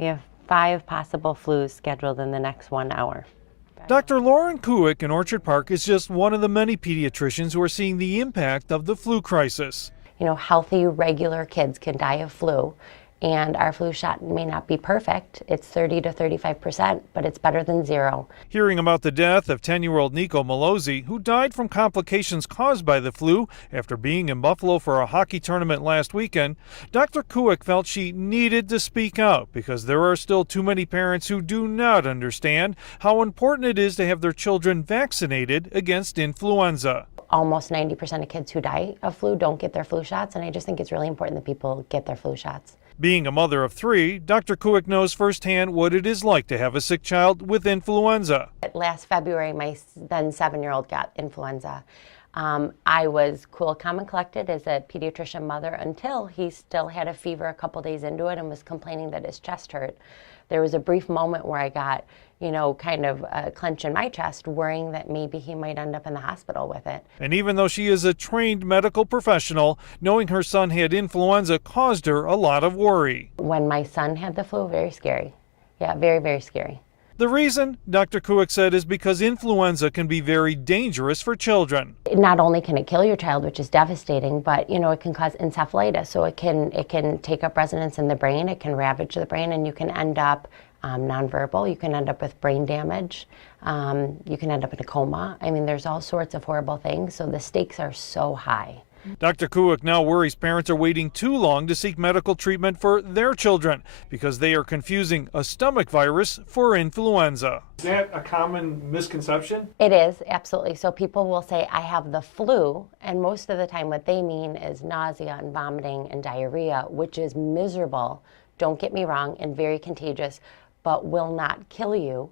We have 5 possible flus scheduled in the next 1 hour. Dr. Lauren Kuick in Orchard Park is just one of the many pediatricians who are seeing the impact of the flu crisis. You know, healthy, regular kids can die of flu, and our flu shot may not be perfect. It's 30 to 35%, but it's better than 0. Hearing about the death of 10-year-old Nico Malozzi, who died from complications caused by the flu after being in Buffalo for a hockey tournament last weekend, Dr. Kuick felt she needed to speak out because there are still too many parents who do not understand how important it is to have their children vaccinated against influenza. Almost 90% of kids who die of flu don't get their flu shots, and I just think it's really important that people get their flu shots. Being a mother of 3, Dr. Kuick knows firsthand what it is like to have a sick child with influenza. Last February, my then 7-year-old got influenza. I was cool, calm, and collected as a pediatrician mother until he still had a fever a couple days into it and was complaining that his chest hurt. There was a brief moment where I got, kind of a clench in my chest, worrying that maybe he might end up in the hospital with it. And even though she is a trained medical professional, knowing her son had influenza caused her a lot of worry. When my son had the flu, very scary. Yeah, very, very scary. The reason, Dr. Kuick said, is because influenza can be very dangerous for children. Not only can it kill your child, which is devastating, but it can cause encephalitis. So it can take up residence in the brain, it can ravage the brain, and you can end up nonverbal, you can end up with brain damage, you can end up in a coma. I mean, there's all sorts of horrible things, so the stakes are so high. Dr. Kuick now worries parents are waiting too long to seek medical treatment for their children because they are confusing a stomach virus for influenza. Is that a common misconception? It is, absolutely. So people will say, I have the flu, and most of the time what they mean is nausea and vomiting and diarrhea, which is miserable, don't get me wrong, and very contagious, but will not kill you.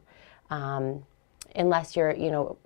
Unless you're,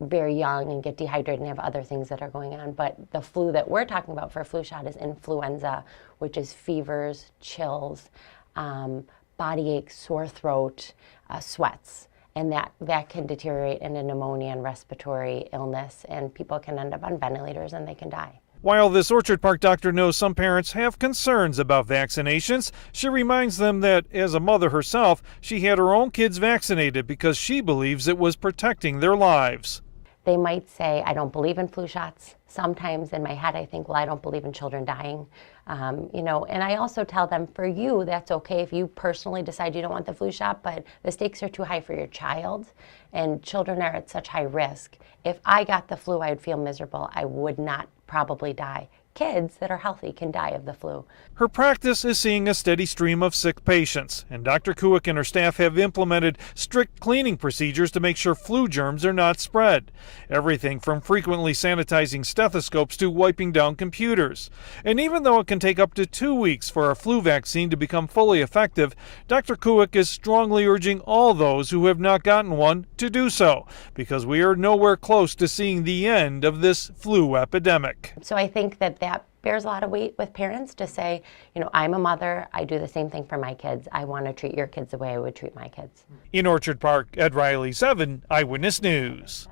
very young and get dehydrated and have other things that are going on. But the flu that we're talking about for a flu shot is influenza, which is fevers, chills, body aches, sore throat, sweats. And that can deteriorate into pneumonia and respiratory illness, and people can end up on ventilators and they can die. While this Orchard Park doctor knows some parents have concerns about vaccinations, she reminds them that, as a mother herself, she had her own kids vaccinated because she believes it was protecting their lives. They might say, I don't believe in flu shots. Sometimes in my head I think, well, I don't believe in children dying. And I also tell them, for you, that's okay if you personally decide you don't want the flu shot, but the stakes are too high for your child, and children are at such high risk. If I got the flu, I would feel miserable. I would not probably die. Kids that are healthy can die of the flu. Her practice is seeing a steady stream of sick patients, and Dr. Kuick and her staff have implemented strict cleaning procedures to make sure flu germs are not spread. Everything from frequently sanitizing stethoscopes to wiping down computers. And even though it can take up to 2 weeks for a flu vaccine to become fully effective, Dr. Kuick is strongly urging all those who have not gotten one to do so, because we are nowhere close to seeing the end of this flu epidemic. So I think that bears a lot of weight with parents to say, I'm a mother, I do the same thing for my kids. I want to treat your kids the way I would treat my kids. In Orchard Park, Ed Riley, 7 Eyewitness News.